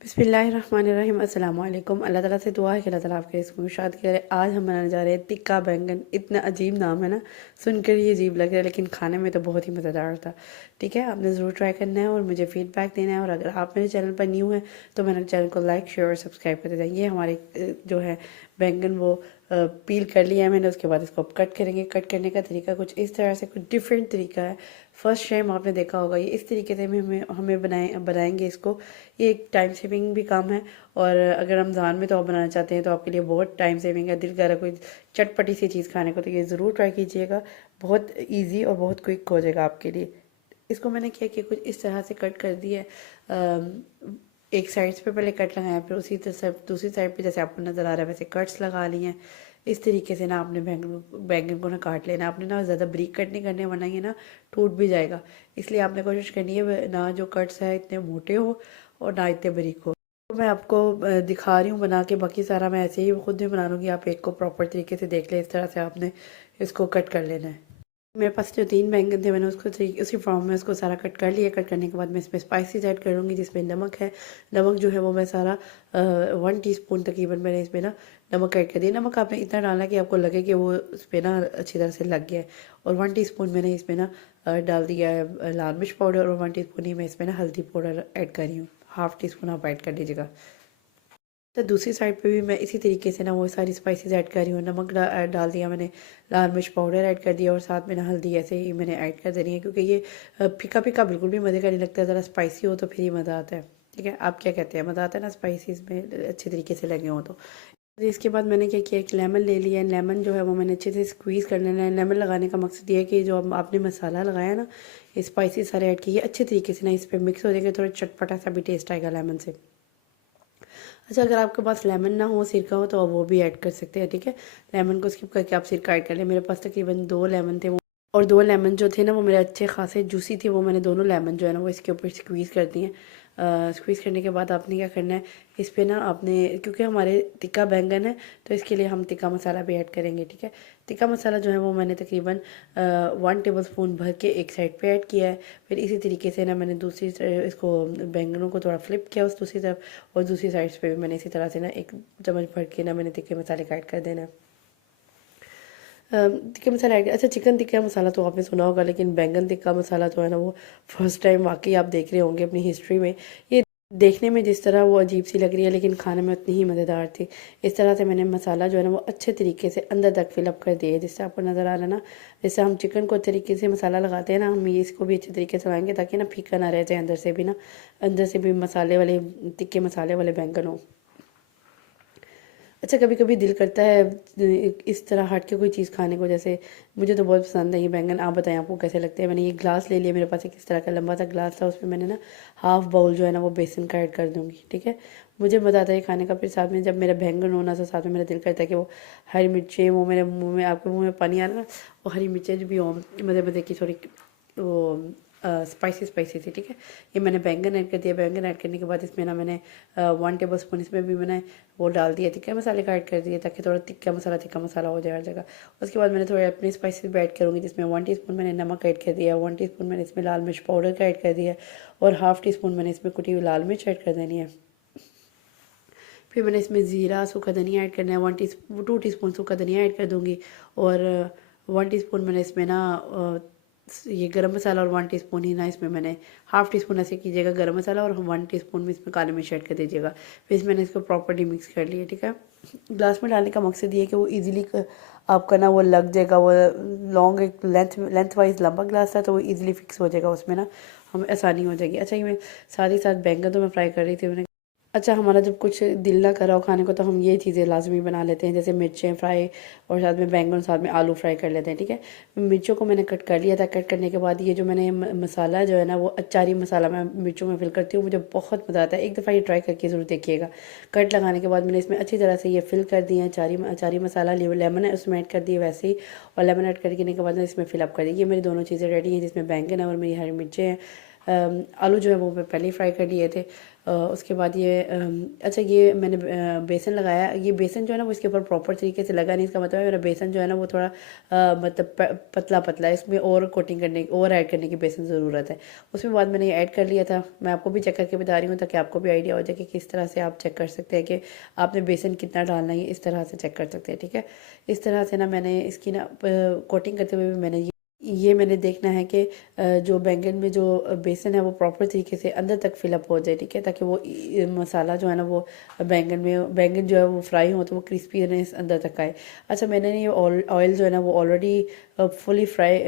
बिस्मिल्लाहिर्रहमानिर्रहीम अस्सलाम वालेकुम। अल्लाह ताला से दुआ है कि अल्लाह ताला आपके इसको शाद करे। आज हम बनाने जा रहे हैं टिक्का बैंगन। इतना अजीब नाम है ना, सुनकर ही अजीब लग रहा है लेकिन खाने में तो बहुत ही मज़ेदार था। ठीक है, आपने ज़रूर ट्राई करना है और मुझे फ़ीडबैक देना है। और अगर आप मेरे चैनल पर न्यू हैं तो मेरे चैनल को लाइक शेयर और सब्सक्राइब करते जाइए। हमारे जो है बैंगन वो पील कर लिया है मैंने, उसके बाद इसको कट करेंगे। कट करने का तरीका कुछ इस तरह से, कुछ डिफरेंट तरीका है। फर्स्ट टाइम आपने देखा होगा ये इस तरीके से हमें बनाएंगे इसको। ये एक टाइम सेविंग भी काम है। और अगर रमज़ान में तो आप बनाना चाहते हैं तो आपके लिए बहुत टाइम सेविंग है। दिल कर रहा है कोई चटपटी सी चीज़ खाने को तो ये ज़रूर ट्राई कीजिएगा। बहुत ईजी और बहुत क्विक हो जाएगा आपके लिए। इसको मैंने क्या किया, कुछ इस तरह से कट कर दिया है। एक साइड पे पहले कट लगाया, फिर उसी तरह दूसरी साइड पे जैसे आपको नज़र आ रहा है वैसे कट्स लगा लिए हैं। इस तरीके से ना आपने बैंगन बैंगन को ना काट लेना। आपने ना ज़्यादा ब्रीक कट नहीं करने, वरना ये ना टूट भी जाएगा। इसलिए आपने कोशिश करनी है ना जो कट्स है इतने मोटे हो और ना इतने बारीक हो। तो मैं आपको दिखा रही हूँ बना के, बाकी सारा मैं ऐसे ही खुद भी बना लूँगी। आप एक को प्रॉपर तरीके से देख लें। इस तरह से आपने इसको कट कर लेना है। मेरे पास जो 3 बैंगन थे मैंने उसको उसी फॉर्म में उसको सारा कट कर लिया। कट करने के बाद मैं इसमें स्पाइसेस ऐड करूँगी, जिसमें नमक है। नमक जो है वो मैं सारा 1 टीस्पून तकरीबन मैंने इसमें ना नमक ऐड कर दिया। नमक आपने इतना डालना कि आपको लगे कि वो उस पर ना अच्छी तरह से लग गया है। और 1 टीस्पून मैंने इसमें ना डाल दिया है लाल मिर्च पाउडर। और 1 टीस्पून ही मैं इसमें ना हल्दी पाउडर ऐड कर रही हूँ। हाफ़ टीस्पून आप ऐड कर लीजिएगा। तो दूसरी साइड पे भी मैं इसी तरीके से ना वो सारी स्पाइसेस ऐड कर रही हूँ। नमक डाल दिया मैंने, लाल मिर्च पाउडर ऐड कर दिया और साथ में ना हल्दी ऐसे ही मैंने ऐड कर देनी है, क्योंकि ये फीका फीका बिल्कुल भी मज़े का नहीं लगता। ज़रा स्पाइसी हो तो फिर ही मज़ा आता है। ठीक है, आप क्या कहते हैं, मज़ा आता है ना स्पाइसीज में अच्छे तरीके से लगे हों तो। इसके बाद मैंने क्या किया, एक लेमन ले लिया। लेमन जो है वो मैंने अच्छे से स्क्वीज़ कर लेना है। लेमन लगाने का मकसद ये है कि जो आपने मसाला लगाया ना, ये स्पाइसी सारे ऐड किए अच्छे तरीके से ना इस पर मिक्स हो जाएगा। थोड़ा चटपटा सा भी टेस्ट आएगा लेमन से। अच्छा, अगर आपके पास लेमन ना हो, सिरका हो, तो आप वो भी ऐड कर सकते हैं। ठीक है, लेमन को स्किप करके आप सिरका ऐड कर लें। मेरे पास तकरीबन 2 लेमन थे वो, और 2 लेमन जो थे ना वो मेरे अच्छे खासे जूसी थे। वो मैंने दोनों लेमन जो है ना वो इसके ऊपर स्क्वीज़ कर दिए। स्क्वीज़ करने के बाद आपने क्या करना है, इस पे ना आपने, क्योंकि हमारे टिक्का बैंगन है तो इसके लिए हम टिक्का मसाला भी ऐड करेंगे। ठीक है, टिक्का मसाला जो है वो मैंने तकरीबन 1 टेबल स्पून भर के एक साइड पे ऐड किया है। फिर इसी तरीके से ना मैंने इसको बैंगनों को थोड़ा फ्लिप किया उस दूसरी तरफ, और दूसरी साइड पे भी मैंने इसी तरह से ना 1 चम्मच भर के ना मैंने टिक्के मसाले का ऐड कर देना है। टिक्का मसाला ऐड, अच्छा चिकन टिक्का मसाला तो आपने सुना होगा, लेकिन बैंगन टिक्का मसाला जो है ना वो फर्स्ट टाइम वाकई आप देख रहे होंगे अपनी हिस्ट्री में। ये देखने में जिस तरह वो अजीब सी लग रही है लेकिन खाने में उतनी ही मज़ेदार थी। इस तरह से मैंने मसाला जो है ना वो अच्छे तरीके से अंदर तक फिलअप कर दिया है, जिससे आपको नज़र आ रहा है ना, जैसे हम चिकन को अच्छे तरीके से मसाला लगाते हैं ना, हम ये इसको भी अच्छे तरीके से लगाएंगे ताकि ना फीका ना रह जाए, अंदर से भी ना, अंदर से भी मसाले वाले टिक्के मसाले वाले बैंगन हो। अच्छा, कभी कभी दिल करता है इस तरह हट के कोई चीज़ खाने को। जैसे मुझे तो बहुत पसंद है ये बैंगन। आप बताएं आपको कैसे लगते हैं। मैंने ये ग्लास ले लिया, मेरे पास एक इस तरह का लंबा सा ग्लास था, उसमें मैंने ना हाफ़ बाउल जो है ना वो बेसन का ऐड कर दूँगी। ठीक है, मुझे मज़ा आता है खाने का। फिर साथ में जब मेरा बैंगन होना तो साथ में मेरा दिल करता है कि वो हरी मिर्चें, वो मेरे मुँह में, आपके मुँह में पानी आ रहा है ना, वो हरी मिर्चें भी हों, मज़े मज़े की थोड़ी वो स्पाइसी स्पाइसी थी। ठीक है, ये मैंने बैंगन ऐड कर दिया। बैंगन ऐड करने के बाद इसमें ना मैंने 1 टेबल स्पून इसमें भी मैंने वो डाल दिया, टिक्का मसाले का ऐड कर दिया, ताकि थोड़ा टिक्का मसाला हो जाए हर जगह। उसके बाद मैंने थोड़े अपने स्पाइसेस भी ऐड करूँगी, जिसमें 1 टीस्पून मैंने नमक ऐड कर दिया, 1 टीस्पून मैंने इसमें लाल मिर्च पाउडर का ऐड कर दिया, और हाफ़ टीस्पून मैंने इसमें कुटी हुई लाल मिर्च ऐड कर देनी है। फिर मैंने इसमें ज़ीरा, सूखा धनिया ऐड करना है। 2 टीस्पून सूखा धनिया ऐड कर दूँगी। और 1 टीस्पून मैंने इसमें ना ये गरम मसाला, और 1 टीस्पून ही ना इसमें मैंने हाफ़ टीस्पून ऐसे कीजिएगा गरम मसाला, और 1 टीस्पून में इसमें काली मिर्च ऐड कर दीजिएगा। फिर मैंने इसको प्रॉपर्ली मिक्स कर लिया। ठीक है, ग्लास में डालने का मकसद ये है कि वो ईज़िली आपका ना वो लग जाएगा। वो लॉन्ग एक लेंथ वाइज लंबा ग्लास था तो वो ईज़िली फिक्स हो जाएगा उसमें ना, हमें आसानी हो जाएगी। अच्छा, ये मैं साथ ही साथ बैंगन तो मैं फ्राई कर रही थी। मैंने, अच्छा, हमारा जब कुछ दिल ना करा हो खाने को तो हम ये चीज़ें लाजमी बना लेते हैं, जैसे मिर्चें फ्राई, और साथ में बैंगन, साथ में आलू फ्राई कर लेते हैं। ठीक है, मिर्चों को मैंने कट कर लिया था। कट करने के बाद ये जो मैंने मसाला जो है ना वो अचारी मसाला मैं मिर्चों में फिल करती हूँ, मुझे बहुत मज़ा आता है। एक दफ़ा ये ट्राई करके ज़रूर देखिएगा। कट लगाने के बाद मैंने इसमें अच्छी तरह से ये फिल कर दिए हैं। अचारी मसाला, लेमन है उसमें ऐड कर दिए वैसे ही, और लेमन ऐड करने के बाद इसमें फिलअप कर दिए। ये मेरी दोनों चीज़ें रेडी हैं, जिसमें बैंगन है और मेरी हरी मिर्चें हैं। आलू जो है वो मैं पहले ही फ्राई कर लिए थे। उसके बाद ये अच्छा ये मैंने बेसन लगाया। ये बेसन जो है ना वो इसके ऊपर प्रॉपर तरीके से लगा नहीं, इसका मतलब है मेरा बेसन जो है ना वो थोड़ा मतलब पतला पतला है, इसमें और कोटिंग करने और ऐड करने की बेसन ज़रूरत है। उसमें बाद मैंने ये ऐड कर लिया था। मैं आपको भी चेक करके बता रही हूँ ताकि आपको भी आइडिया हो जाए कि किस तरह से आप चेक कर सकते हैं कि आपने बेसन कितना डालना है, इस तरह से चेक कर सकते हैं। ठीक है, इस तरह से ना मैंने इसकी ना कोटिंग करते हुए भी मैंने ये मैंने देखना है कि जो बैंगन में जो बेसन है वो प्रॉपर तरीके से अंदर तक फिलअप हो जाए। ठीक है, ताकि वो मसाला जो है ना वो बैंगन जो है वो फ्राई हो तो वो क्रिस्पीनेस अंदर तक आए। अच्छा, मैंने ये ऑयल जो है ना वो ऑलरेडी फुल फ्राई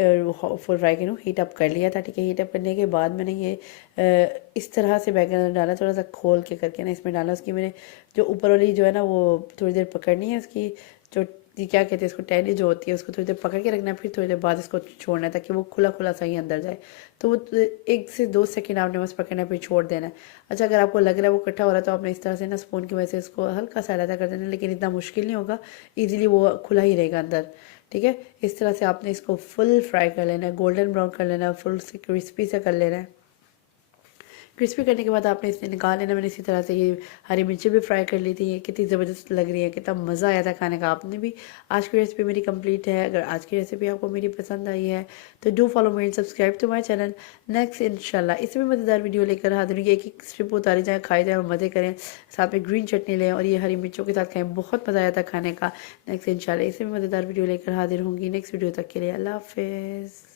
करूँ हीट अप कर लिया था। ठीक है, हीट अप करने के बाद मैंने ये इस तरह से बैंगन डाला, थोड़ा सा खोल के करके ना इसमें डाला। उसकी मैंने जो ऊपर वाली जो है ना वो थोड़ी देर पकड़नी है, उसकी जो ये क्या कहते हैं इसको, टहनी जो होती है उसको थोड़ी देर पकड़ के रखना है, फिर थोड़ी देर बाद इसको छोड़ना है ताकि वो खुला खुला सा ही अंदर जाए। तो वो 1 से 2 सेकंड आपने बस पकड़ना है, फिर छोड़ देना है। अच्छा, अगर आपको लग रहा है वो इकट्ठा हो रहा है तो आपने इस तरह से ना स्पून की वजह से इसको हल्का सा अलग कर देना है, लेकिन इतना मुश्किल नहीं होगा, ईजिली वो खुला ही रहेगा अंदर। ठीक है, इस तरह से आपने इसको फुल फ्राई कर लेना है, गोल्डन ब्राउन कर लेना है, फुल से क्रिस्पी से कर लेना है। क्रिस्पी करने के बाद आपने इसे निकाल लेना। मैंने इसी तरह से ये हरी मिर्ची भी फ्राई कर ली थी। ये कितनी ज़बरदस्त लग रही है, कितना मज़ा आया था खाने का। आपने भी आज की रेसिपी मेरी कंप्लीट है। अगर आज की रेसिपी आपको मेरी पसंद आई है तो do follow me and subscribe to my channel. Next इंशाल्लाह इसमें मज़ेदार वीडियो लेकर हाजिर होंगी। एक एक स्ट्रिप उतारी जाए, खाई जाए और मज़े करें, साथ में ग्रीन चटनी लें और ये हरी मिर्चों के साथ खाएँ, बहुत मज़ा आया था खाने का। नेक्स्ट इंशाल्लाह इसमें मज़ेदार वीडियो लेकर हाजिर होंगी। नेक्स्ट वीडियो तक के लिए अल्लाह हाफिज़।